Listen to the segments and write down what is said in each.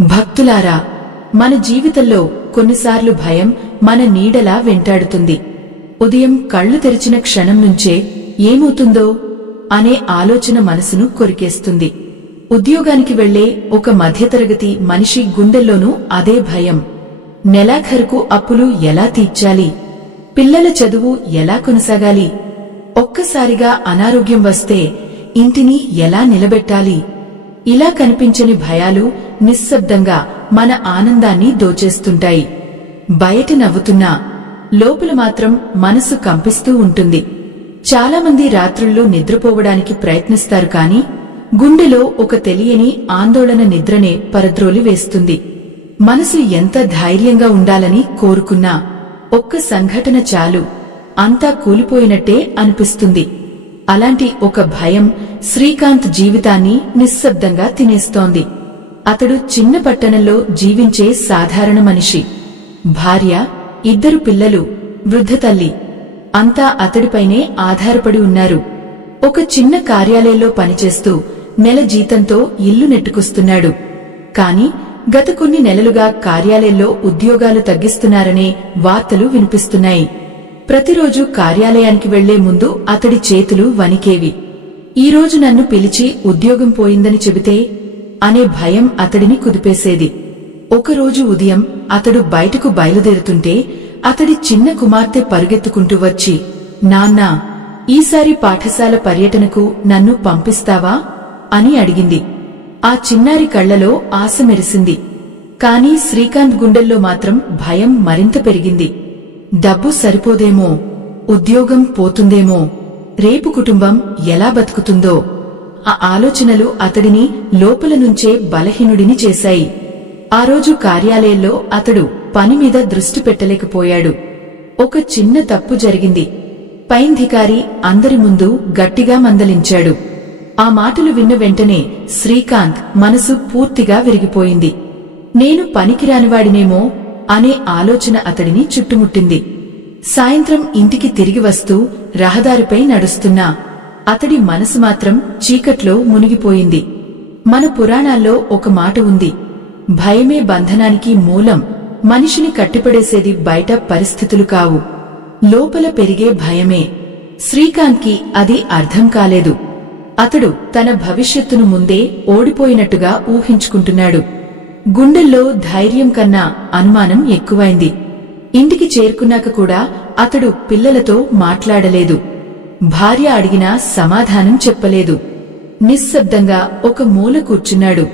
భక్తులారా, మన జీవితంలో కొన్నిసార్లు భయం మన నీడలా వెంటాడుతుంది. ఉదయం కళ్లు తెరిచిన క్షణం నుంచే ఏమవుతుందో అనే ఆలోచన మనసును కొరికేస్తుంది. ఉద్యోగానికి వెళ్లే ఒక మధ్యతరగతి మనిషి గుండెల్లోనూ అదే భయం. నెలాఖరుకు అప్పులు ఎలా తీర్చాలి, పిల్లల చదువు ఎలా కొనసాగాలి, ఒక్కసారిగా అనారోగ్యం వస్తే ఇంటిని ఎలా నిలబెట్టాలి, ఇలా కనిపించని భయాలు నిశ్శబ్దంగా మన ఆనందాన్ని దోచేస్తుంటాయి. బయట నవ్వుతున్నా లోపల మాత్రం మనసు కంపిస్తూ ఉంటుంది. చాలామంది రాత్రుల్లో నిద్రపోవడానికి ప్రయత్నిస్తారు, కాని గుండెలో ఒక తెలియని ఆందోళన నిద్రనే పరద్రోలి వేస్తుంది. మనసు ఎంత ధైర్యంగా ఉండాలని కోరుకున్నా ఒక్క సంఘటన చాలు, అంతా కూలిపోయినట్టే అనిపిస్తుంది. అలాంటి ఒక భయం శ్రీకాంత్ జీవితాన్ని నిశ్శబ్దంగా తినేస్తోంది. అతడు చిన్న పట్టణంలో జీవించే సాధారణ మనిషి. భార్య, 2 పిల్లలు, వృద్ధ తల్లి, అంతా అతడిపైనే ఆధారపడి ఉన్నారు. ఒక చిన్న కార్యాలయంలో పనిచేస్తూ నెల జీతంతో ఇల్లు నెట్టుకొస్తున్నాడు. కాని గత కొన్ని నెలలుగా కార్యాలయంలో ఉద్యోగాలు తగ్గిస్తున్నారనే వార్తలు వినిపిస్తున్నాయి. ప్రతిరోజు కార్యాలయానికి వెళ్లే ముందు అతడి చేతులు వణికేవి. ఈరోజు నన్ను పిలిచి ఉద్యోగం పోయిందని చెబితే అనే భయం అతడిని కుదిపేసేది. ఒకరోజు ఉదయం అతడు బయటకు బయలుదేరుతుంటే అతడి చిన్న కుమార్తె పరుగెత్తుకుంటూ వచ్చి, నాన్నా, ఈసారి పాఠశాల పర్యటనకు నన్ను పంపిస్తావా అని అడిగింది. ఆ చిన్నారి కళ్లలో ఆశ మెరిసింది. కాని శ్రీకాంత్ గుండెల్లో మాత్రం భయం మరింత పెరిగింది. డబ్బు సరిపోదేమో, ఉద్యోగం పోతుందేమో, రేపు కుటుంబం ఎలా బతుకుతుందో, ఆ ఆలోచనలు అతడిని లోపల నుంచే బలహీనుడిని చేశాయి. ఆ రోజు కార్యాలయంలో అతడు పనిమీద దృష్టి పెట్టలేకపోయాడు. ఒక చిన్న తప్పు జరిగింది. పైధికారి అందరి ముందు గట్టిగా మందలించాడు. ఆ మాటలు విన్న వెంటనే శ్రీకాంత్ మనసు పూర్తిగా విరిగిపోయింది. నేను పనికిరానివాడినేమో అనే ఆలోచన అతడిని చుట్టుముట్టింది. సాయంత్రం ఇంటికి తిరిగి వస్తూ రహదారిపై నడుస్తున్నా అతడి మనసు మాత్రం చీకట్లో మునిగిపోయింది. మన పురాణాల్లో ఒక మాట ఉంది, భయమే బంధనానికి మూలం. మనిషిని కట్టిపడేసేది బయట పరిస్థితులు కావు, లోపల పెరిగే భయమే. శ్రీకాంత్కి అది అర్థం కాలేదు. అతడు తన భవిష్యత్తును ముందే ఓడిపోయినట్టుగా ఊహించుకుంటున్నాడు. గుండెల్లో ధైర్యం కన్నా అనుమానం ఎక్కువైంది. ఇంటికి చేరుకున్నాక కూడా అతడు పిల్లలతో మాట్లాడలేదు. భార్య అడిగినా సమాధానం చెప్పలేదు. నిశ్శబ్దంగా ఒక మూల కూర్చున్నాడు.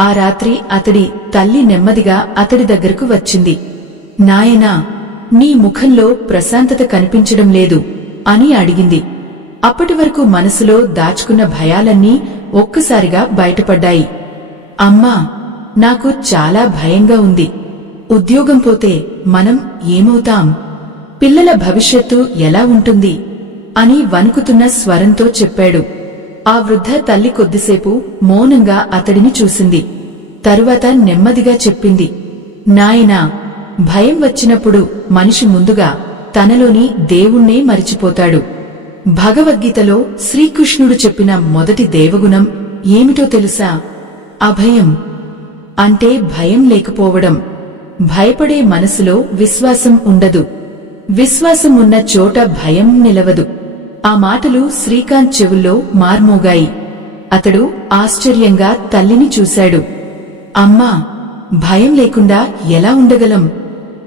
ఆ రాత్రి అతడి తల్లి నెమ్మదిగా అతడి దగ్గరకు వచ్చింది. నాయనా, నీ ముఖంలో ప్రశాంతత కనిపించడం లేదు అని అడిగింది. అప్పటివరకు మనసులో దాచుకున్న భయాలన్నీ ఒక్కసారిగా బయటపడ్డాయి. అమ్మా, నాకు చాలా భయంగా ఉంది. ఉద్యోగం పోతే మనం ఏమవుతాం, పిల్లల భవిష్యత్తు ఎలా ఉంటుంది అని వణుకుతున్న స్వరంతో చెప్పాడు. ఆ వృద్ధ తల్లి కొద్దిసేపు మౌనంగా అతడిని చూసింది. తరువాత నెమ్మదిగా చెప్పింది, నాయనా, భయం వచ్చినప్పుడు మనిషి ముందుగా తనలోని దేవుణ్ణే మరిచిపోతాడు. భగవద్గీతలో శ్రీకృష్ణుడు చెప్పిన మొదటి దేవగుణం ఏమిటో తెలుసా? అభయం. అంటే భయం లేకపోవడం. భయపడే మనసులో విశ్వాసం ఉండదు. విశ్వాసం ఉన్న చోట భయం నిలవదు. ఆ మాటలు శ్రీకాంత్ చెవుల్లో మార్మోగాయి. అతడు ఆశ్చర్యంగా తల్లిని చూశాడు. అమ్మా, భయం లేకుండా ఎలా ఉండగలం?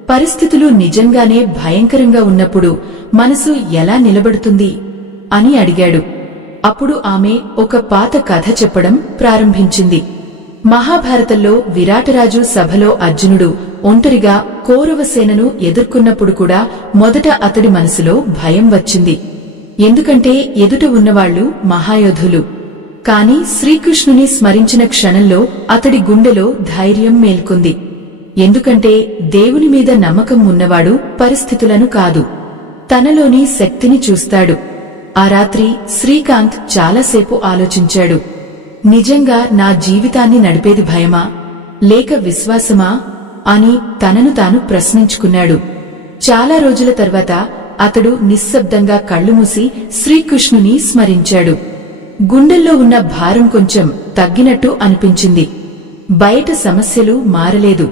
పరిస్థితులు నిజంగానే భయంకరంగా ఉన్నప్పుడు మనసు ఎలా నిలబడుతుంది అని అడిగాడు. అప్పుడు ఆమె ఒక పాత కథ చెప్పడం ప్రారంభించింది. మహాభారతంలో విరాటరాజు సభలో అర్జునుడు ఒంటరిగా కౌరవసేనను ఎదుర్కొన్నప్పుడు కూడా మొదట అతడి మనసులో భయం వచ్చింది. ఎందుకంటే ఎదుట ఉన్నవాళ్లు మహాయోధులు. కాని శ్రీకృష్ణుని స్మరించిన క్షణంలో అతడి గుండెలో ధైర్యం మేల్కొంది. ఎందుకంటే దేవుని మీద నమ్మకం ఉన్నవాడు పరిస్థితులను కాదు, తనలోని శక్తిని చూస్తాడు. ఆ రాత్రి శ్రీకాంత్ చాలాసేపు ఆలోచించాడు. నిజంగా నా జీవితాన్ని నడిపేది భయమా లేక విశ్వాసమా అని తనను తాను ప్రశ్నించుకున్నాడు. చాలా రోజుల తర్వాత అతడు నిశ్శబ్దంగా కళ్లు మూసి శ్రీకృష్ణుని స్మరించాడు. గుండెల్లో ఉన్న భారం కొంచెం తగ్గినట్టు అనిపించింది. బయట సమస్యలు మారలేదు,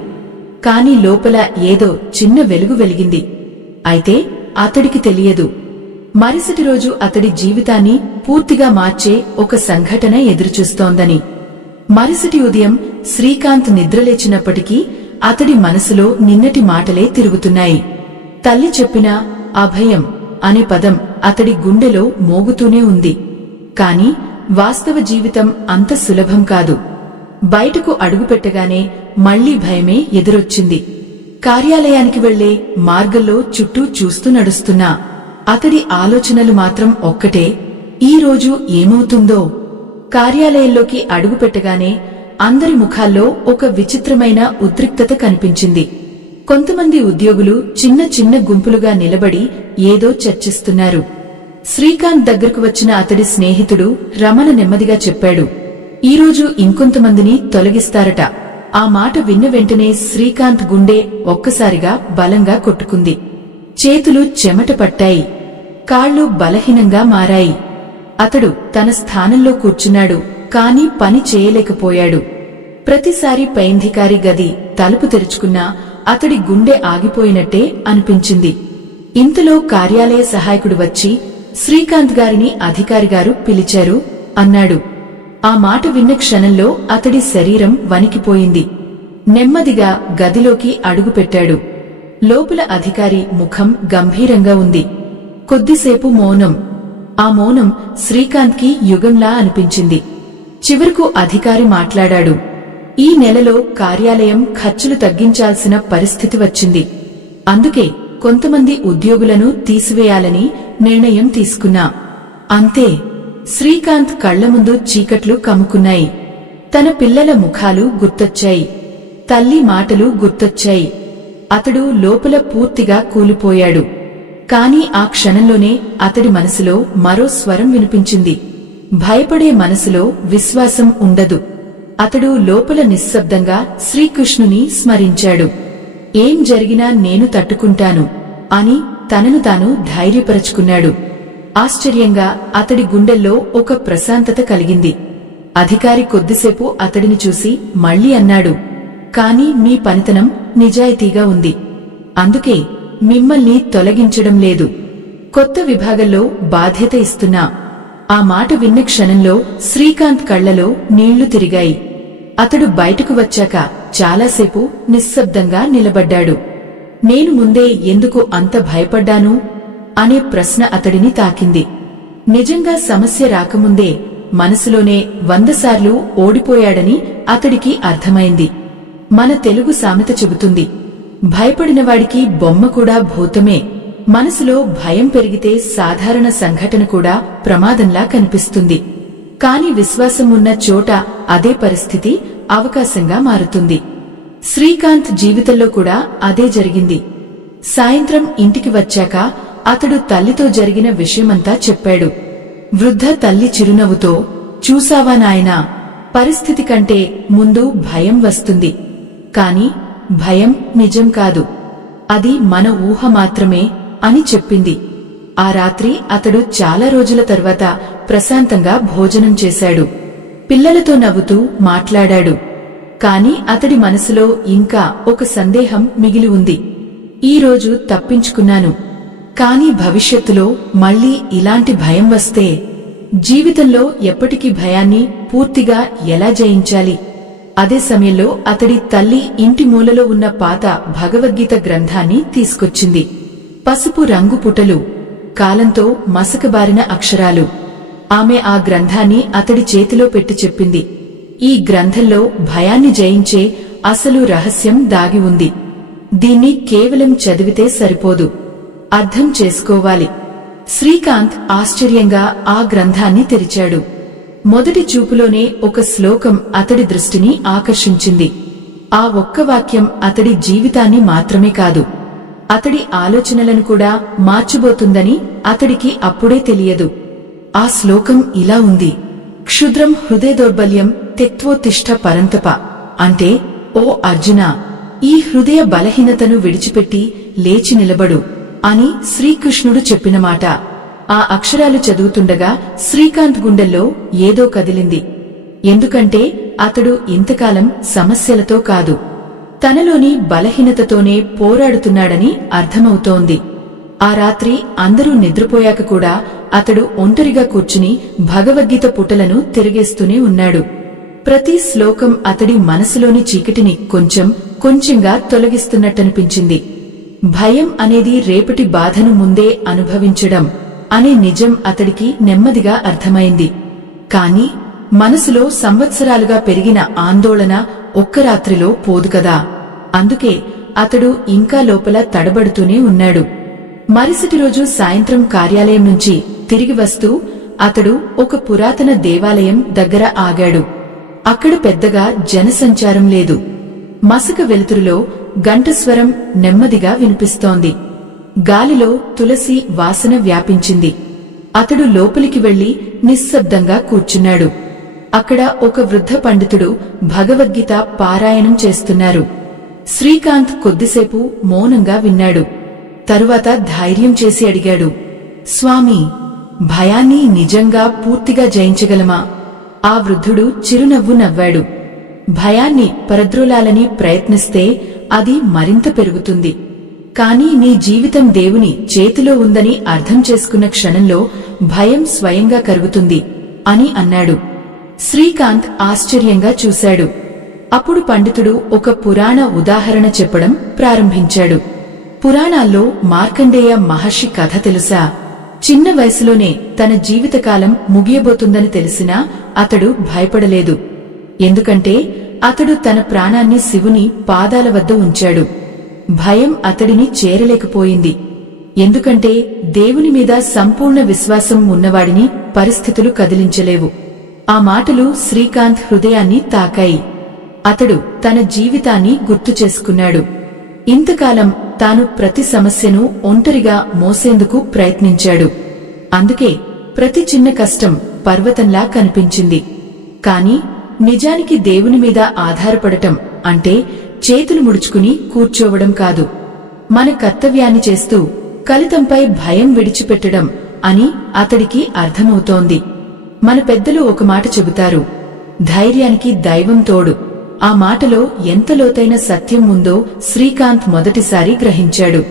కాని లోపల ఏదో చిన్న వెలుగు వెలిగింది. అయితే అతడికి తెలియదు, మరుసటి రోజు అతడి జీవితాన్ని పూర్తిగా మార్చే ఒక సంఘటన ఎదురుచూస్తోందని. మరుసటి ఉదయం శ్రీకాంత్ నిద్రలేచినప్పటికీ అతడి మనసులో నిన్నటి మాటలే తిరుగుతున్నాయి. తల్లి చెప్పిన అభయం అనే పదం అతడి గుండెలో మోగుతూనే ఉంది. కాని వాస్తవ జీవితం అంత సులభం కాదు. బయటకు అడుగుపెట్టగానే మళ్లీ భయమే ఎదురొచ్చింది. కార్యాలయానికి వెళ్లే మార్గంలో చుట్టూ చూస్తూ నడుస్తున్నా అతడి ఆలోచనలు మాత్రం ఒక్కటే, ఈ రోజు ఏమవుతుందో. కార్యాలయంలోకి అడుగుపెట్టగానే అందరి ముఖాల్లో ఒక విచిత్రమైన ఉద్రిక్తత కనిపించింది. కొంతమంది ఉద్యోగులు చిన్న చిన్న గుంపులుగా నిలబడి ఏదో చర్చిస్తున్నారు. శ్రీకాంత్ దగ్గరకు వచ్చిన అతడి స్నేహితుడు రమణ నెమ్మదిగా చెప్పాడు, ఈరోజు ఇంకొంతమందిని తొలగిస్తారట. ఆ మాట విన్న వెంటనే శ్రీకాంత్ గుండె ఒక్కసారిగా బలంగా కొట్టుకుంది. చేతులు చెమట పట్టాయి, కాళ్లు బలహీనంగా మారాయి. అతడు తన స్థానంలో కూర్చున్నాడు, కాని పని చేయలేకపోయాడు. ప్రతిసారి పైంధికారి గది తలుపు తెరుచుకున్నా అతడి గుండె ఆగిపోయినట్టే అనిపించింది. ఇంతలో కార్యాలయ సహాయకుడు వచ్చి శ్రీకాంత్ గారిని అధికారిగారు పిలిచారు అన్నాడు. ఆ మాట విన్న క్షణంలో అతడి శరీరం వణికిపోయింది. నెమ్మదిగా గదిలోకి అడుగుపెట్టాడు. లోపల అధికారి ముఖం గంభీరంగా ఉంది. కొద్దిసేపు మౌనం. ఆ మౌనం శ్రీకాంత్కి యుగంలా అనిపించింది. చివరకు అధికారి మాట్లాడాడు, ఈ నెలలో కార్యాలయం ఖర్చులు తగ్గించాల్సిన పరిస్థితి వచ్చింది. అందుకే కొంతమంది ఉద్యోగులను తీసివేయాలని నిర్ణయం తీసుకున్నా. అంతే. శ్రీకాంత్ కళ్ల ముందు చీకట్లు కమ్ముకున్నాయి. తన పిల్లల ముఖాలు గుర్తొచ్చాయి, తల్లి మాటలు గుర్తొచ్చాయి. అతడు లోపల పూర్తిగా కూలిపోయాడు. కాని ఆ క్షణంలోనే అతడి మనసులో మరో స్వరం వినిపించింది. భయపడే మనసులో విశ్వాసం ఉండదు. అతడు లోపల నిశ్శబ్దంగా శ్రీకృష్ణుని స్మరించాడు. ఏం జరిగినా నేను తట్టుకుంటాను అని తనను తాను ధైర్యపరచుకున్నాడు. ఆశ్చర్యంగా అతడి గుండెల్లో ఒక ప్రశాంతత కలిగింది. అధికారి కొద్దిసేపు అతడిని చూసి మళ్లీ అన్నాడు, కాని మీ పనితనం నిజాయితీగా ఉంది. అందుకే మిమ్మల్ని తొలగించడం లేదు. కొత్త విభాగంలో బాధ్యత ఇస్తున్నా. ఆ మాట విన్న క్షణంలో శ్రీకాంత్ కళ్లలో నీళ్లు తిరిగాయి. అతడు బయటకు వచ్చాక చాలాసేపు నిశ్శబ్దంగా నిలబడ్డాడు. నేను ముందే ఎందుకు అంత భయపడ్డాను అనే ప్రశ్న అతడిని తాకింది. నిజంగా సమస్య రాకముందే మనసులోనే 100 సార్లు ఓడిపోయాడని అతడికి అర్థమైంది. మన తెలుగు సామెత చెబుతుంది, భయపడినవాడికి బొమ్మ కూడా భూతమే. మనసులో భయం పెరిగితే సాధారణ సంఘటన కూడా ప్రమాదంలా కనిపిస్తుంది. కాని విశ్వాసం ఉన్న చోట అదే పరిస్థితి అవకాశంగా మారుతుంది. శ్రీకాంత్ జీవితంలో కూడా అదే జరిగింది. సాయంత్రం ఇంటికి వచ్చాక అతడు తల్లితో జరిగిన విషయమంతా చెప్పాడు. వృద్ధ తల్లి చిరునవ్వుతో, చూసావా నాయనా, పరిస్థితి కంటే ముందు భయం వస్తుంది. కాని భయం నిజం కాదు, అది మన ఊహ మాత్రమే అని చెప్పింది. ఆ రాత్రి అతడు చాలా రోజుల తర్వాత ప్రశాంతంగా భోజనం చేశాడు. పిల్లలతో నవ్వుతూ మాట్లాడాడు. కాని అతడి మనసులో ఇంకా ఒక సందేహం మిగిలి ఉంది. ఈరోజు తప్పించుకున్నాను, కాని భవిష్యత్తులో మళ్లీ ఇలాంటి భయం వస్తే జీవితంలో ఎప్పటికీ భయాన్ని పూర్తిగా ఎలా జయించాలి? అదే సమయంలో అతడి తల్లి ఇంటి మూలలో ఉన్న పాత భగవద్గీత గ్రంథాన్ని తీసుకొచ్చింది. పసుపు రంగు పుటలు, కాలంతో మసకబారిన అక్షరాలు. ఆమె ఆ గ్రంథాన్ని అతడి చేతిలో పెట్టి చెప్పింది, ఈ గ్రంథంలో భయాన్ని జయించే అసలు రహస్యం దాగి ఉంది. దీన్ని కేవలం చదివితే సరిపోదు, అర్థం చేసుకోవాలి. శ్రీకాంత్ ఆశ్చర్యంగా ఆ గ్రంథాన్ని తెరిచాడు. మొదటి చూపులోనే ఒక శ్లోకం అతడి దృష్టిని ఆకర్షించింది. ఆ ఒక్క వాక్యం అతడి జీవితాన్ని మాత్రమే కాదు, అతడి ఆలోచనలను కూడా మార్చబోతుందని అతడికి అప్పుడే తెలియదు. ఆ శ్లోకం ఇలా ఉంది, క్షుద్రం హృదయ దౌర్బల్యం త్యక్త్వోత్తిష్ఠ పరంతప. అంటే, ఓ అర్జునా, ఈ హృదయ బలహీనతను విడిచిపెట్టి లేచి నిలబడు అని శ్రీకృష్ణుడు చెప్పిన మాట. ఆ అక్షరాలు చదువుతుండగా శ్రీకాంత్ గుండెల్లో ఏదో కదిలింది. ఎందుకంటే అతడు ఇంతకాలం సమస్యలతో కాదు, తనలోని బలహీనతతోనే పోరాడుతున్నాడని అర్థమవుతోంది. ఆ రాత్రి అందరూ నిద్రపోయాక కూడా అతడు ఒంటరిగా కూర్చుని భగవద్గీత పుటలను తిరిగేస్తూనే ఉన్నాడు. ప్రతి శ్లోకం అతడి మనసులోని చీకటిని కొంచెం కొంచెంగా తొలగిస్తున్నట్టనిపించింది. భయం అనేది రేపటి బాధను ముందే అనుభవించడం అనే నిజం అతడికి నెమ్మదిగా అర్థమైంది. కాని మనసులో సంవత్సరాలుగా పెరిగిన ఆందోళన ఒక్క రాత్రిలో పోదుకదా. అందుకే అతడు ఇంకా లోపల తడబడుతూనే ఉన్నాడు. మరుసటి రోజు సాయంత్రం కార్యాలయం నుంచి తిరిగి వస్తూ అతడు ఒక పురాతన దేవాలయం దగ్గర ఆగాడు. అక్కడ పెద్దగా జనసంచారం లేదు. మసక వెలుతురులో గంటస్వరం నెమ్మదిగా వినిపిస్తోంది. గాలిలో తులసి వాసన వ్యాపించింది. అతడు లోపలికి వెళ్లి నిశ్శబ్దంగా కూర్చున్నాడు. అక్కడ ఒక వృద్ధ పండితుడు భగవద్గీత పారాయణం చేస్తున్నారు. శ్రీకాంత్ కొద్దిసేపు మౌనంగా విన్నాడు. తరువాత ధైర్యం చేసి అడిగాడు, స్వామీ, భయాన్ని నిజంగా పూర్తిగా జయించగలమా? ఆ వృద్ధుడు చిరునవ్వు నవ్వాడు. భయాన్ని పరద్రోలాలని ప్రయత్నిస్తే అది మరింత పెరుగుతుంది. కాని నీ జీవితం దేవుని చేతిలో ఉందని అర్థం చేసుకున్న క్షణంలో భయం స్వయంగా కరుగుతుంది అని అన్నాడు. శ్రీకాంత్ ఆశ్చర్యంగా చూశాడు. అప్పుడు పండితుడు ఒక పురాణ ఉదాహరణ చెప్పడం ప్రారంభించాడు. పురాణాల్లో మార్కండేయ మహర్షి కథ తెలుసా? చిన్న వయసులోనే తన జీవితకాలం ముగియబోతుందని తెలిసినా అతడు భయపడలేదు. ఎందుకంటే అతడు తన ప్రాణాన్ని శివుని పాదాల వద్ద ఉంచాడు. భయం అతడిని చేరలేకపోయింది. ఎందుకంటే దేవుని మీద సంపూర్ణ విశ్వాసం ఉన్నవాడిని పరిస్థితులు కదిలించలేవు. ఆ మాటలు శ్రీకాంత్ హృదయాన్ని తాకాయి. అతడు తన జీవితాన్ని గుర్తు చేసుకున్నాడు. ఇంతకాలం తాను ప్రతి సమస్యను ఒంటరిగా మోసేందుకు ప్రయత్నించాడు. అందుకే ప్రతి చిన్న కష్టం పర్వతంలా కనిపించింది. కాని నిజానికి దేవుని మీద ఆధారపడటం అంటే చేతులు ముడుచుకుని కూర్చోవడం కాదు, మన కర్తవ్యాన్ని చేస్తూ కలితంపై భయం విడిచిపెట్టడం అని అతడికి అర్థమవుతోంది. మన పెద్దలు ఒక మాట చెబుతారు, ధైర్యానికి దైవం తోడు. ఆ మాటలో ఎంత లోతైన సత్యం ఉందో శ్రీకాంత్ మొదటిసారి గ్రహించాడు.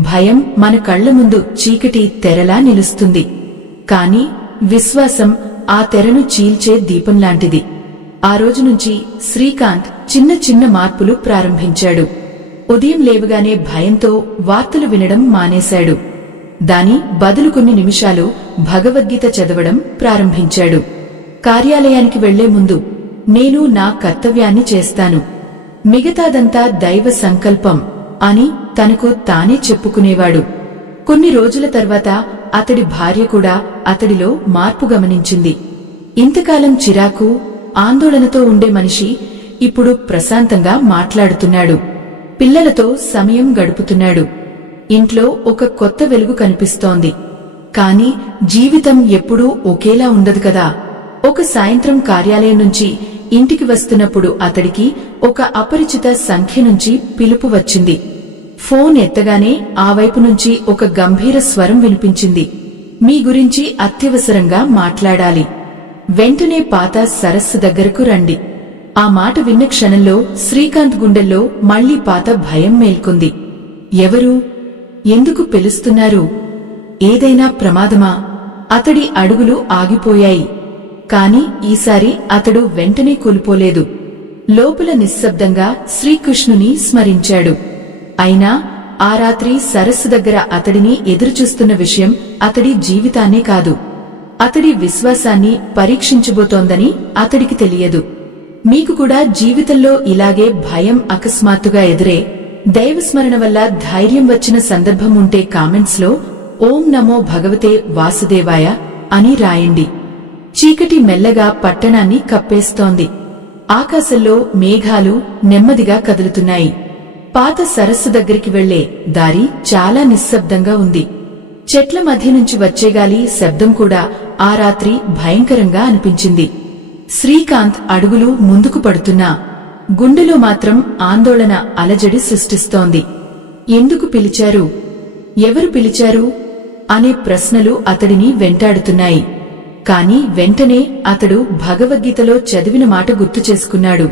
భయం మన కళ్ల ముందు చీకటి తెరలా నిలుస్తుంది. కాని విశ్వాసం ఆ తెరను చీల్చే దీపంలాంటిది. ఆ రోజు నుంచి శ్రీకాంత్ చిన్న చిన్న మార్పులు ప్రారంభించాడు. ఉదయం లేవగానే భయంతో వార్తలు వినడం మానేశాడు. దాని బదులు కొన్ని నిమిషాలు భగవద్గీత చదవడం ప్రారంభించాడు. కార్యాలయానికి వెళ్లే ముందు నేను నా కర్తవ్యాన్ని చేస్తాను, మిగతాదంతా దైవ సంకల్పం అని తనకు తానే చెప్పుకునేవాడు. కొన్ని రోజుల తర్వాత అతడి భార్య కూడా అతడిలో మార్పు గమనించింది. ఇంతకాలం చిరాకు, ఆందోళనతో ఉండే మనిషి ఇప్పుడు ప్రశాంతంగా మాట్లాడుతున్నాడు. పిల్లలతో సమయం గడుపుతున్నాడు. ఇంట్లో ఒక కొత్త వెలుగు కనిపిస్తోంది. కాని జీవితం ఎప్పుడూ ఒకేలా ఉండదు కదా. ఒక సాయంత్రం కార్యాలయం నుంచి ఇంటికి వస్తున్నప్పుడు అతడికి ఒక అపరిచిత సంఖ్య నుంచి పిలుపు వచ్చింది. ఫోన్ ఎత్తగానే ఆ వైపు నుంచి ఒక గంభీర స్వరం వినిపించింది. మీ గురించి అత్యవసరంగా మాట్లాడాలి. వెంటనే పాత సరస్సు దగ్గరకు రండి. ఆ మాట విన్న క్షణంలో శ్రీకాంత్ గుండెల్లో మళ్లీ పాత భయం మేల్కొంది. ఎవరు? ఎందుకు పిలుస్తున్నారు? ఏదైనా ప్రమాదమా? అతడి అడుగులు ఆగిపోయాయి. కాని ఈసారి అతడు వెంటనే కూలిపోలేదు. లోపల నిశ్శబ్దంగా శ్రీకృష్ణుని స్మరించాడు. అయినా ఆ రాత్రి సరస్సు దగ్గర అతడిని ఎదురుచూస్తున్న విషయం అతడి జీవితాన్నే కాదు, అతడి విశ్వాసాన్ని పరీక్షించబోతోందని అతడికి తెలియదు. మీకు కూడా జీవితంలో ఇలాగే భయం అకస్మాత్తుగా ఎదురే దైవస్మరణ వల్ల ధైర్యం వచ్చిన సందర్భం ఉంటే కామెంట్స్ లో ఓం నమో భగవతే వాసుదేవాయ అని రాయండి. చీకటి మెల్లగా పట్టణాన్ని కప్పేస్తోంది. ఆకాశంలో మేఘాలు నెమ్మదిగా కదులుతున్నాయి. పాత సరస్సు దగ్గరికి వెళ్లే దారి చాలా నిశ్శబ్దంగా ఉంది. చెట్ల మధ్య నుంచి వచ్చేగాలి శబ్దం కూడా ఆ రాత్రి భయంకరంగా అనిపించింది. శ్రీకాంత్ అడుగులు ముందుకు పడుతున్నా గుండెలో మాత్రం ఆందోళన అలజడి సృష్టిస్తోంది. ఎందుకు పిలిచారు? ఎవరు పిలిచారు? అనే ప్రశ్నలు అతడిని వెంటాడుతున్నాయి. కాని వెంటనే అతడు భగవద్గీతలో చదివిన మాట గుర్తు చేసుకున్నాడు.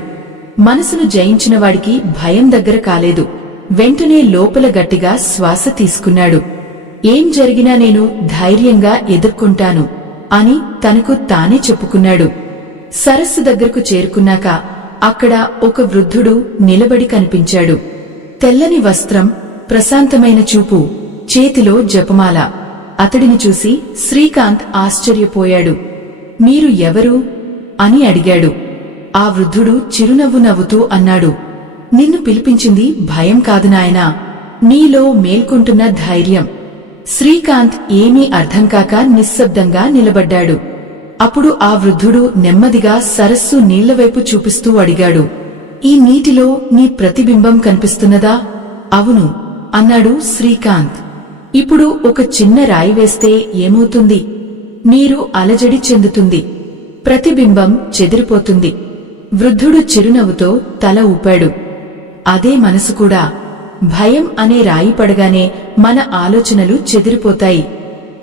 మనసును జయించిన వాడికి భయం దగ్గర కాలేదు. వెంటనే లోపల గట్టిగా శ్వాస తీసుకున్నాడు. ఏం జరిగినా నేను ధైర్యంగా ఎదుర్కొంటాను అని తనకు తానే చెప్పుకున్నాడు. సరస్సు దగ్గరకు చేరుకున్నాక అక్కడ ఒక వృద్ధుడు నిలబడి కనిపించాడు. తెల్లని వస్త్రం, ప్రశాంతమైన చూపు, చేతిలో జపమాల. అతడిని చూసి శ్రీకాంత్ ఆశ్చర్యపోయాడు. మీరు ఎవరు అని అడిగాడు. ఆ వృద్ధుడు చిరునవ్వు నవ్వుతూ అన్నాడు, నిన్ను పిలిపించింది భయం కాదు నాయనా, నీలో మేల్కొంటున్న ధైర్యం. శ్రీకాంత్ ఏమీ అర్థంకాక నిశ్శబ్దంగా నిలబడ్డాడు. అప్పుడు ఆ వృద్ధుడు నెమ్మదిగా సరస్సు నీళ్లవైపు చూపిస్తూ అడిగాడు, ఈ నీటిలో నీ ప్రతిబింబం కనిపిస్తున్నదా? అవును అన్నాడు శ్రీకాంత్. ఇప్పుడు ఒక చిన్న రాయి వేస్తే ఏమవుతుంది? నీరు అలజడి చెందుతుంది, ప్రతిబింబం చెదిరిపోతుంది. వృద్ధుడు చిరునవ్వుతో తల ఊపాడు. అదే మనసు కూడా. భయం అనే రాయి పడగానే మన ఆలోచనలు చెదిరిపోతాయి.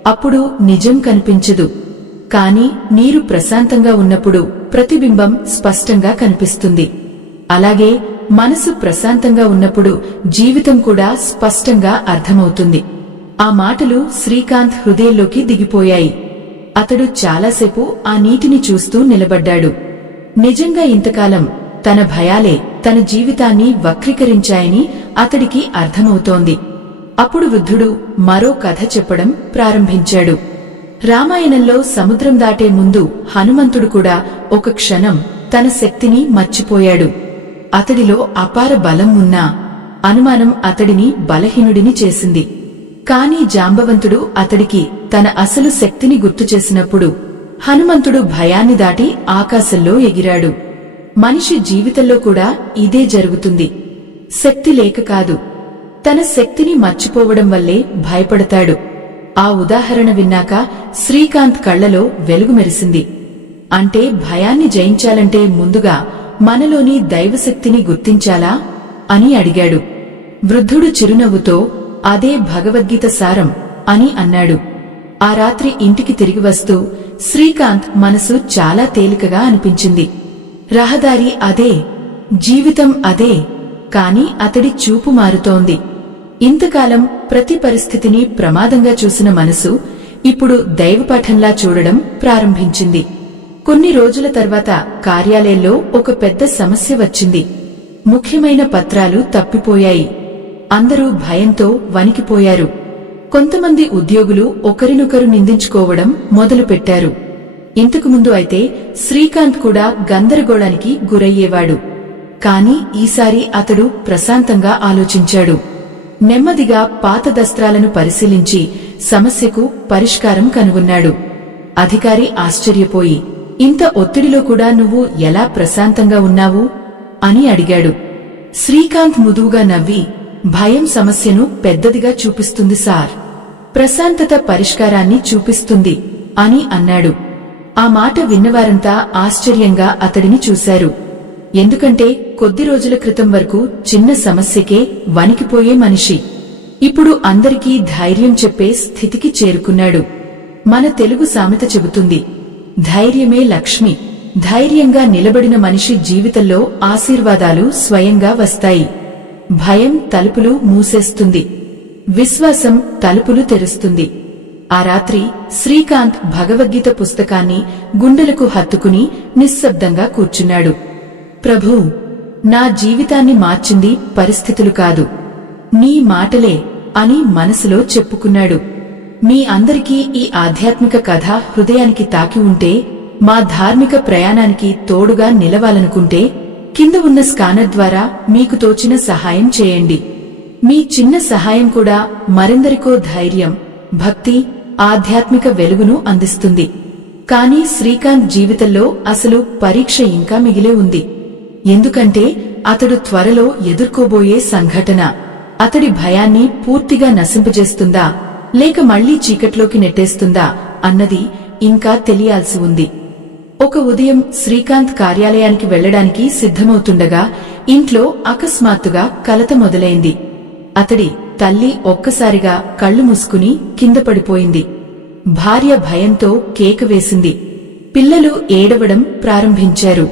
అప్పుడు నిజం కనిపించదు. కాని నీరు ప్రశాంతంగా ఉన్నప్పుడు ప్రతిబింబం స్పష్టంగా కనిపిస్తుంది. అలాగే మనసు ప్రశాంతంగా ఉన్నప్పుడు జీవితం కూడా స్పష్టంగా అర్థమవుతుంది. ఆ మాటలు శ్రీకాంత్ హృదయంలోకి దిగిపోయాయి. అతడు చాలాసేపు ఆ నీటిని చూస్తూ నిలబడ్డాడు. నిజంగా ఇంతకాలం తన భయాలే తన జీవితాన్ని వక్రీకరించాయని అతడికి అర్థమవుతోంది. అప్పుడు వృద్ధుడు మరో కథ చెప్పడం ప్రారంభించాడు. రామాయణంలో సముద్రం దాటే ముందు హనుమంతుడు కూడా ఒక క్షణం తన శక్తిని మర్చిపోయాడు. అతడిలో అపార బలం ఉన్నా అనుమానం అతడిని బలహీనుడిని చేసింది. కాని జాంబవంతుడు అతడికి తన అసలు శక్తిని గుర్తుచేసినప్పుడు హనుమంతుడు భయాన్ని దాటి ఆకాశంలో ఎగిరాడు. మనిషి జీవితంలో కూడా ఇదే జరుగుతుంది. శక్తి లేక కాదు, తన శక్తిని మర్చిపోవడం వల్లే భయపడతాడు. ఆ ఉదాహరణ విన్నాక శ్రీకాంత్ కళ్లలో వెలుగు మెరిసింది. అంటే భయాన్ని జయించాలంటే ముందుగా మనలోని దైవశక్తిని గుర్తించాలా అని అడిగాడు. వృద్ధుడు చిరునవ్వుతో అదే భగవద్గీత సారం అని అన్నాడు. ఆ రాత్రి ఇంటికి తిరిగి వస్తూ శ్రీకాంత్ మనసు చాలా తేలికగా అనిపించింది. రహదారి అదే, జీవితం అదే, కాని అతడి చూపు మారుతోంది. ఇంతకాలం ప్రతి పరిస్థితిని ప్రమాదంగా చూసిన మనసు ఇప్పుడు దైవపాఠంలా చూడడం ప్రారంభించింది. కొన్ని రోజుల తర్వాత కార్యాలయంలో ఒక పెద్ద సమస్య వచ్చింది. ముఖ్యమైన పత్రాలు తప్పిపోయాయి. అందరూ భయంతో వణికిపోయారు. కొంతమంది ఉద్యోగులు ఒకరినొకరు నిందించుకోవడం మొదలుపెట్టారు. ఇంతకుముందు అయితే శ్రీకాంత్ కూడా గందరగోళానికి గురయ్యేవాడు. కాని ఈసారి అతడు ప్రశాంతంగా ఆలోచించాడు. నెమ్మదిగా పాత దస్త్రాలను పరిశీలించి సమస్యకు పరిష్కారం కనుగొన్నాడు. అధికారి ఆశ్చర్యపోయి, ఇంత ఒత్తిడిలో కూడా నువ్వు ఎలా ప్రశాంతంగా ఉన్నావు అని అడిగాడు. శ్రీకాంత్ మృదువుగా నవ్వి, భయం సమస్యను పెద్దదిగా చూపిస్తుంది సార్, ప్రశాంతత పరిష్కారాన్ని చూపిస్తుంది అని అన్నాడు. ఆ మాట విన్నవారంతా ఆశ్చర్యంగా అతడిని చూశారు. ఎందుకంటే కొద్ది రోజుల క్రితం వరకు చిన్న సమస్యకే వణికిపోయే మనిషి ఇప్పుడు అందరికీ ధైర్యం చెప్పే స్థితికి చేరుకున్నాడు. మన తెలుగు సామెత చెబుతుంది, ధైర్యమే లక్ష్మి. ధైర్యంగా నిలబడిన మనిషి జీవితంలో ఆశీర్వాదాలు స్వయంగా వస్తాయి. భయం తలుపులు మూసేస్తుంది, విశ్వాసం తలుపులు తెరుస్తుంది. ఆ రాత్రి శ్రీకాంత్ భగవద్గీత పుస్తకాన్ని గుండెలకు హత్తుకుని నిశ్శబ్దంగా కూర్చున్నాడు. ప్రభూ, నా జీవితాన్ని మార్చింది పరిస్థితులు కాదు, నీ మాటలే అని మనసులో చెప్పుకున్నాడు. మీ అందరికీ ఈ ఆధ్యాత్మిక కథ హృదయానికి తాకి ఉంటే, మా ధార్మిక ప్రయాణానికి తోడుగా నిలవాలనుకుంటే కింద ఉన్న స్కానర్ ద్వారా మీకు తోచిన సహాయం చేయండి. మీ చిన్న సహాయం కూడా మరెందరికో ధైర్యం, భక్తి, ఆధ్యాత్మిక వెలుగును అందిస్తుంది. కాని శ్రీకాంత్ జీవితంలో అసలు పరీక్ష ఇంకా మిగిలే ఉంది. ఎందుకంటే అతడు త్వరలో ఎదుర్కోబోయే సంఘటన అతడి భయాన్ని పూర్తిగా నశింపజేస్తుందా లేక మళ్లీ చీకట్లోకి నెట్టేస్తుందా అన్నది ఇంకా తెలియాల్సి ఉంది. ఒక ఉదయం శ్రీకాంత్ కార్యాలయానికి వెళ్లడానికి సిద్ధమవుతుండగా ఇంట్లో అకస్మాత్తుగా కలత మొదలైంది. అతడి తల్లి ఒక్కసారిగా కళ్లు మూసుకుని కింద పడిపోయింది. భార్య భయంతో కేక వేసింది. పిల్లలు ఏడవడం ప్రారంభించారు.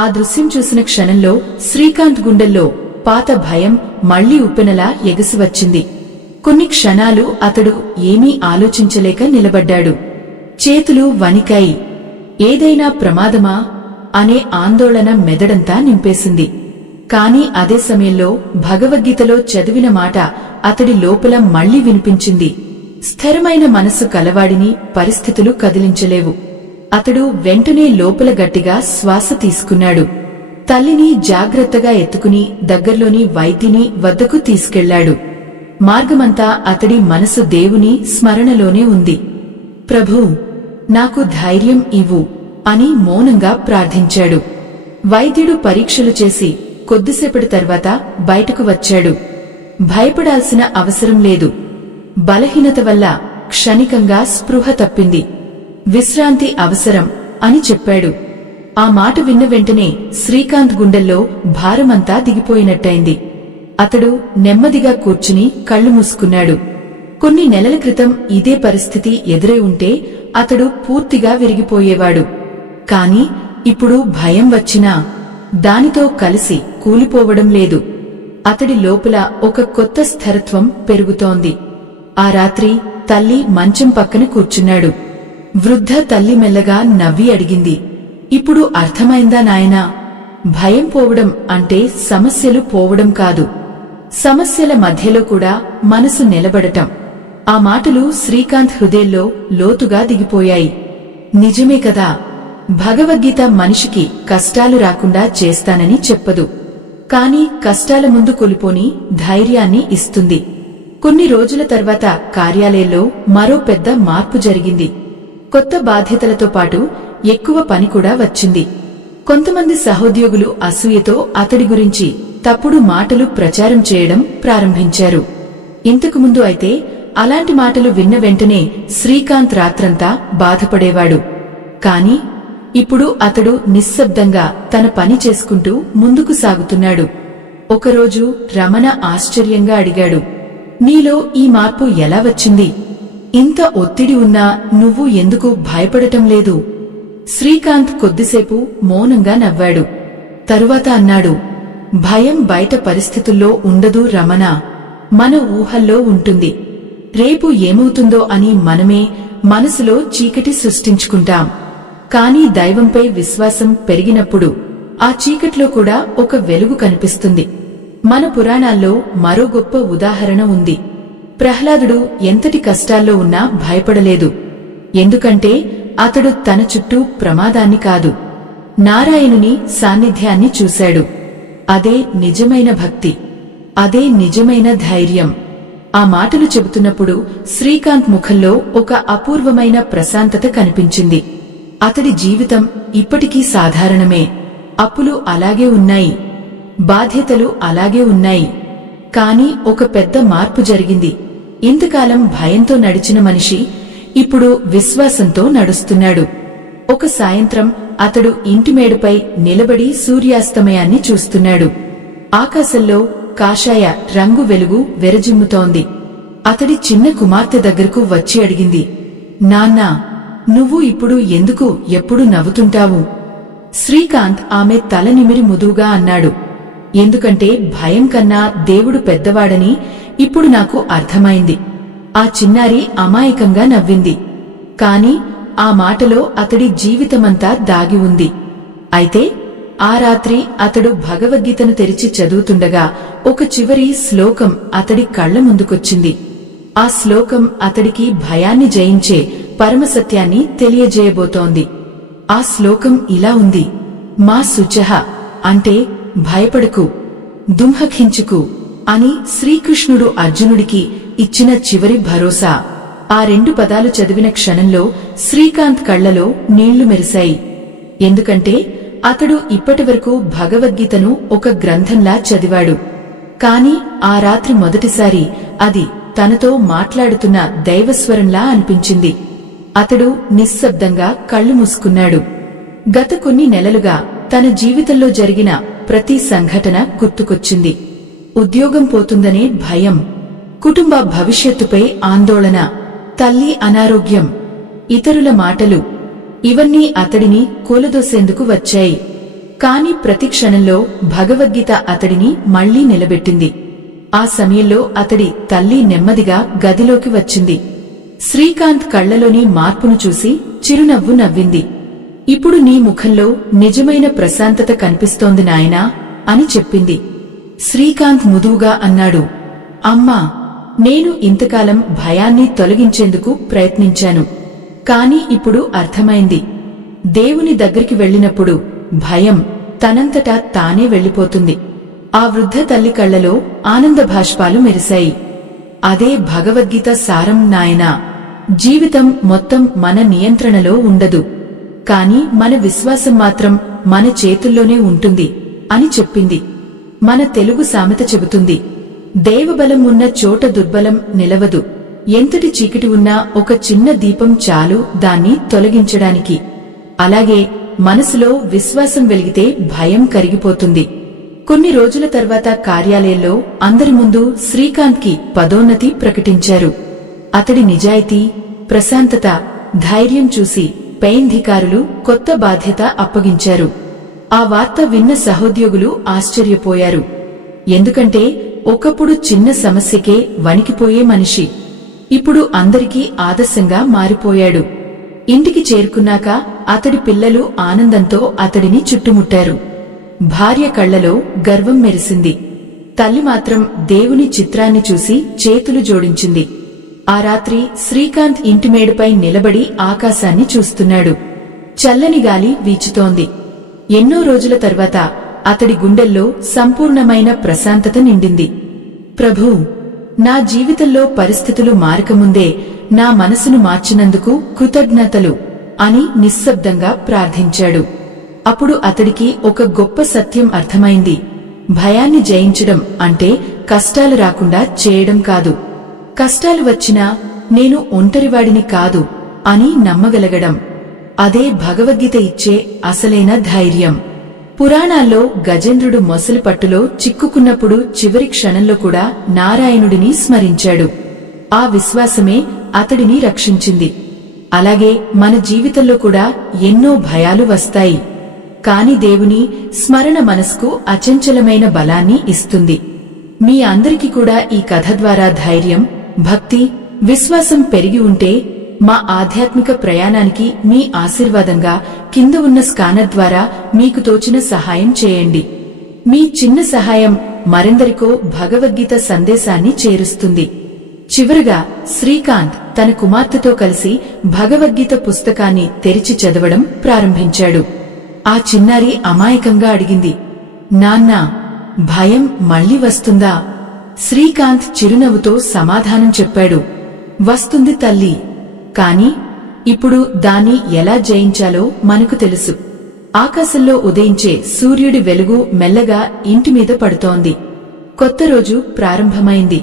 ఆ దృశ్యం చూసిన క్షణంలో శ్రీకాంత్ గుండెల్లో పాత భయం మళ్లీ ఉప్పెనలా ఎగసివచ్చింది. కొన్ని క్షణాలు అతడు ఏమీ ఆలోచించలేక నిలబడ్డాడు. చేతులు వణికాయి. ఏదైనా ప్రమాదమా అనే ఆందోళన మెదడంతా నింపేసింది. కాని అదే సమయంలో భగవద్గీతలో చదివిన మాట అతడి లోపల మళ్లీ వినిపించింది. స్థిరమైన మనస్సు కలవాడిని పరిస్థితులు కదిలించలేవు. అతడు వెంటనే లోపల గట్టిగా శ్వాస తీసుకున్నాడు. తల్లిని జాగ్రత్తగా ఎత్తుకుని దగ్గర్లోని వైద్యుని వద్దకు తీసుకెళ్లాడు. మార్గమంతా అతడి మనసు దేవుని స్మరణలోనే ఉంది. ప్రభూ, నాకు ధైర్యం ఇవ్వు అని మౌనంగా ప్రార్థించాడు. వైద్యుడు పరీక్షలు చేసి కొద్దిసేపటి తర్వాత బయటకు వచ్చాడు. భయపడాల్సిన అవసరం లేదు. బలహీనత వల్ల క్షణికంగా స్పృహ తప్పింది. విశ్రాంతి అవసరం అని చెప్పాడు. ఆ మాట విన్న వెంటనే శ్రీకాంత్ గుండెల్లో భారమంతా దిగిపోయినట్టయింది. అతడు నెమ్మదిగా కూర్చుని కళ్ళు మూసుకున్నాడు. కొన్ని నెలల క్రితం ఇదే పరిస్థితి ఎదురై ఉంటే అతడు పూర్తిగా విరిగిపోయేవాడు. కాని ఇప్పుడు భయం వచ్చినా దానితో కలిసి కూలిపోవడం లేదు. అతడి లోపల ఒక కొత్త స్థిరత్వం పెరుగుతోంది. ఆ రాత్రి తల్లి మంచం పక్కన కూర్చున్నాడు. వృద్ధ తల్లి మెల్లగా నవ్వి అడిగింది, ఇప్పుడు అర్థమైందా నాయనా? భయం పోవడం అంటే సమస్యలు పోవడం కాదు, సమస్యల మధ్యలో కూడా మనసు నిలబడటం. ఆ మాటలు శ్రీకాంత్ హృదయంలో లోతుగా దిగిపోయాయి. నిజమే కదా, భగవద్గీత మనిషికి కష్టాలు రాకుండా చేస్తానని చెప్పదు, కాని కష్టాల ముందు కొలిపోని ధైర్యాన్ని ఇస్తుంది. కొన్ని రోజుల తర్వాత కార్యాలయంలో మరో పెద్ద మార్పు జరిగింది. కొత్త బాధ్యతలతో పాటు ఎక్కువ పని కూడా వచ్చింది. కొంతమంది సహోద్యోగులు అసూయతో అతడి గురించి తప్పుడు మాటలు ప్రచారం చేయడం ప్రారంభించారు. ఇంతకుముందు అయితే అలాంటి మాటలు విన్న వెంటనే శ్రీకాంత్ రాత్రంతా బాధపడేవాడు. కాని ఇప్పుడు అతడు నిశ్శబ్దంగా తన పని చేసుకుంటూ ముందుకు సాగుతున్నాడు. ఒకరోజు రమణ ఆశ్చర్యంగా అడిగాడు, నీలో ఈ మార్పు ఎలా వచ్చింది? ఇంత ఒత్తిడి ఉన్నా నువ్వు ఎందుకు భయపడటం లేదు? శ్రీకాంత్ కొద్దిసేపు మౌనంగా నవ్వాడు. తరువాత అన్నాడు, భయం బయట పరిస్థితుల్లో ఉండదు రమణ, మన ఊహల్లో ఉంటుంది. రేపు ఏమవుతుందో అని మనమే మనసులో చీకటి సృష్టించుకుంటాం. కాని దైవంపై విశ్వాసం పెరిగినప్పుడు ఆ చీకట్లో కూడా ఒక వెలుగు కనిపిస్తుంది. మన పురాణాల్లో మరో గొప్ప ఉదాహరణ ఉంది. ప్రహ్లాదుడు ఎంతటి కష్టాల్లో ఉన్నా భయపడలేదు. ఎందుకంటే అతడు తన చుట్టూ ప్రమాదాన్ని కాదు, నారాయణుని సాన్నిధ్యాన్ని చూశాడు. అదే నిజమైన భక్తి, అదే నిజమైన ధైర్యం. ఆ మాటలు చెబుతున్నప్పుడు శ్రీకాంత్ ముఖంలో ఒక అపూర్వమైన ప్రశాంతత కనిపించింది. అతడి జీవితం ఇప్పటికీ సాధారణమే. అప్పులు అలాగే ఉన్నాయి, బాధ్యతలు అలాగే ఉన్నాయి. కాని ఒక పెద్ద మార్పు జరిగింది. ఇంతకాలం భయంతో నడిచిన మనిషి ఇప్పుడు విశ్వాసంతో నడుస్తున్నాడు. ఒక సాయంత్రం అతడు ఇంటిమేడపై నిలబడి సూర్యాస్తమయాన్ని చూస్తున్నాడు. ఆకాశంలో కాషాయ రంగు వెలుగు వెరజిమ్ముతోంది. అతడి చిన్న కుమార్తె దగ్గరకు వచ్చి అడిగింది, నాన్నా, నువ్వు ఇప్పుడు ఎందుకు ఎప్పుడు నవ్వుతుంటావు? శ్రీకాంత్ ఆమె తల నిమిరి ముదువుగా అన్నాడు, ఎందుకంటే భయం కన్నా దేవుడు పెద్దవాడని ఇప్పుడు నాకు అర్థమైంది. ఆ చిన్నారి అమాయకంగా నవ్వింది. కాని ఆ మాటలో అతడి జీవితమంతా దాగి ఉంది. అయితే ఆ రాత్రి అతడు భగవద్గీతను తెరిచి చదువుతుండగా ఒక చివరి శ్లోకం అతడి కళ్ల ముందుకొచ్చింది. ఆ శ్లోకం అతడికి భయాన్ని జయించే పరమసత్యాన్ని తెలియజేయబోతోంది. ఆ శ్లోకం ఇలా ఉంది, మా శుచః అంటే భయపడకు, దుంహఖించుకు అని శ్రీకృష్ణుడు అర్జునుడికి ఇచ్చిన చివరి భరోసా. ఆ 2 పదాలు చదివిన క్షణంలో శ్రీకాంత్ కళ్లలో నీళ్లు మెరిశాయి. ఎందుకంటే అతడు ఇప్పటివరకు భగవద్గీతను ఒక గ్రంథంలా చదివాడు. కాని ఆ రాత్రి మొదటిసారి అది తనతో మాట్లాడుతున్న దైవస్వరంలా అనిపించింది. అతడు నిశ్శబ్దంగా కళ్ళు మూసుకున్నాడు. గత కొన్ని నెలలుగా తన జీవితంలో జరిగిన ప్రతి సంఘటన గుర్తుకొచ్చింది. ఉద్యోగం పోతుందనే భయం, కుటుంబ భవిష్యత్తుపై ఆందోళన, తల్లి అనారోగ్యం, ఇతరుల మాటలు. ఇవన్నీ అతడిని కూలదోసేందుకు వచ్చాయి. కాని ప్రతి క్షణంలో భగవద్గీత అతడిని మళ్లీ నిలబెట్టింది. ఆ సమయంలో అతడి తల్లి నెమ్మదిగా గదిలోకి వచ్చింది. శ్రీకాంత్ కళ్లలోని మార్పును చూసి చిరునవ్వు నవ్వింది. ఇప్పుడు నీ ముఖంలో నిజమైన ప్రశాంతత కనిపిస్తోంది నాయనా అని చెప్పింది. శ్రీకాంత్ ముదువుగా అన్నాడు, అమ్మా, నేను ఇంతకాలం భయాన్ని తొలగించేందుకు ప్రయత్నించాను. కాని ఇప్పుడు అర్థమైంది. దేవుని దగ్గరికి వెళ్ళినప్పుడు భయం తనంతటా తానే వెళ్ళిపోతుంది. ఆ వృద్ధ తల్లి కళ్లలో ఆనంద భాష్పాలు మెరిశాయి. అదే భగవద్గీత సారం నాయనా. జీవితం మొత్తం మన నియంత్రణలో ఉండదు, కాని మన విశ్వాసం మాత్రం మన చేతుల్లోనే ఉంటుంది అని చెప్పింది. మన తెలుగు సామెత చెబుతుంది, దేవబలం ఉన్న చోట దుర్బలం నిలవదు. ఎంతటి చీకటి ఉన్నా ఒక చిన్న దీపం చాలు దాన్ని తొలగించడానికి. అలాగే మనసులో విశ్వాసం వెలిగితే భయం కరిగిపోతుంది. కొన్ని రోజుల తర్వాత కార్యాలయంలో అందరి ముందు శ్రీకాంత్కి పదోన్నతి ప్రకటించారు. అతడి నిజాయితీ, ప్రశాంతత, ధైర్యం చూసి పైధికారులు కొత్త బాధ్యత అప్పగించారు. ఆ వార్త విన్న సహోద్యోగులు ఆశ్చర్యపోయారు. ఎందుకంటే ఒకప్పుడు చిన్న సమస్యకే వణికిపోయే మనిషి ఇప్పుడు అందరికీ ఆదర్శంగా మారిపోయాడు. ఇంటికి చేరుకున్నాక అతడి పిల్లలు ఆనందంతో అతడిని చుట్టుముట్టారు. భార్య కళ్లలో గర్వం మెరిసింది. తల్లి మాత్రం దేవుని చిత్రాన్ని చూసి చేతులు జోడించింది. ఆ రాత్రి శ్రీకాంత్ ఇంటిమేడుపై నిలబడి ఆకాశాన్ని చూస్తున్నాడు. చల్లని గాలి వీచుతోంది. ఎన్నో రోజుల తర్వాత అతడి గుండెల్లో సంపూర్ణమైన ప్రశాంతత నిండింది. ప్రభూ, నా జీవితంలో పరిస్థితులు మారకముందే నా మనసును మార్చినందుకు కృతజ్ఞతలు అని నిశ్శబ్దంగా ప్రార్థించాడు. అప్పుడు అతడికి ఒక గొప్ప సత్యం అర్థమైంది. భయాన్ని జయించడం అంటే కష్టాలు రాకుండా చేయడం కాదు. కష్టాలు వచ్చినా నేను ఒంటరివాడిని కాదు అని నమ్మగలగడం. అదే భగవద్గీత ఇచ్చే అసలైన ధైర్యం. పురాణాల్లో గజేంద్రుడు మొసలి పట్టులో చిక్కుకున్నప్పుడు చివరి క్షణంలో కూడా నారాయణుడిని స్మరించాడు. ఆ విశ్వాసమే అతడిని రక్షించింది. అలాగే మన జీవితంలో కూడా ఎన్నో భయాలు వస్తాయి. కాని దేవుని స్మరణ మనసుకు అచంచలమైన బలాన్ని ఇస్తుంది. మీ అందరికీ కూడా ఈ కథ ద్వారా ధైర్యం, భక్తి, విశ్వాసం పెరిగి ఉంటే మా ఆధ్యాత్మిక ప్రయాణానికి మీ ఆశీర్వాదంగా కింద ఉన్న స్కానర్ ద్వారా మీకు తోచిన సహాయం చేయండి. మీ చిన్న సహాయం మరెందరికో భగవద్గీత సందేశాన్ని చేరుస్తుంది. చివరగా శ్రీకాంత్ తన కుమార్తెతో కలిసి భగవద్గీత పుస్తకాన్ని తెరిచి చదవడం ప్రారంభించాడు. ఆ చిన్నారి అమాయకంగా అడిగింది, నాన్నా, భయం మళ్లీ వస్తుందా? శ్రీకాంత్ చిరునవ్వుతో సమాధానం చెప్పాడు, వస్తుంది తల్లి. కాని ఇప్పుడు దాన్ని ఎలా జయించాలో మనకు తెలుసు. ఆకాశంలో ఉదయించే సూర్యుడి వెలుగు మెల్లగా ఇంటిమీద పడుతోంది. కొత్త రోజు ప్రారంభమైంది.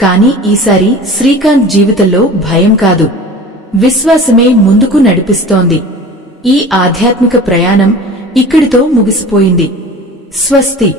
కాని ఈసారి శ్రీకాంత్ జీవితంలో భయం కాదు, విశ్వాసమే ముందుకు నడిపిస్తోంది. ఈ ఆధ్యాత్మిక ప్రయాణం ఇక్కడితో ముగిసిపోయింది. స్వస్తి.